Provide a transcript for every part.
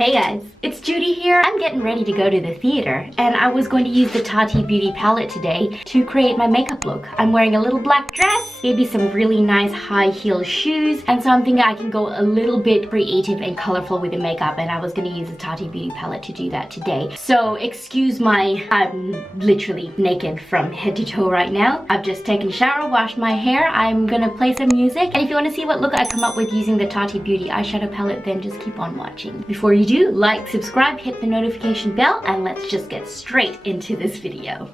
Hey guys, it's Judy here. I'm getting ready to go to the theater and I was going to use the Tati Beauty palette today to create my makeup look. I'm wearing a little black dress, maybe some really nice high heel shoes, and so I'm thinking I can go a little bit creative and colorful with the makeup, and I was going to use the Tati Beauty palette to do that today. So excuse I'm literally naked from head to toe right now. I've just taken a shower, washed my hair. I'm gonna play some music, and if you want to see what look I come up with using the Tati Beauty eyeshadow palette, then just keep on watching. Before you do, like, subscribe, hit the notification bell, and let's just get straight into this video.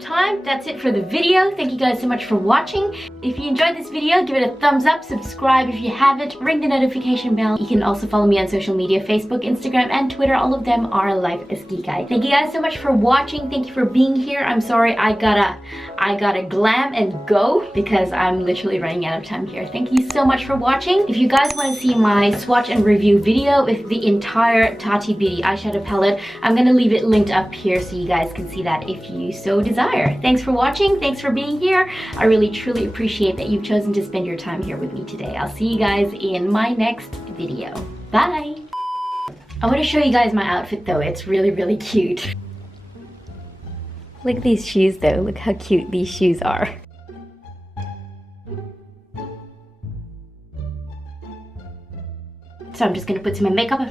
time, that's it for the video. Thank you guys so much for watching. If you enjoyed this video, give it a thumbs up, subscribe if you haven't, ring the notification bell. You can also follow me on social media, Facebook, Instagram, and Twitter. All of them are lifeaskikay. Thank you guys so much for watching. Thank you for being here. I'm sorry I gotta glam and go because I'm literally running out of time here. Thank you so much for watching. If you guys want to see my swatch and review video with the entire Tati Beauty eyeshadow palette, I'm gonna leave it linked up here so you guys can see that if you so desire. Thanks for watching. Thanks for being here. I really truly appreciate that you've chosen to spend your time here with me today. I'll see you guys in my next video. Bye! I want to show you guys my outfit though. It's really, really cute. Look at these shoes though. Look how cute these shoes are. So I'm just gonna put some makeup.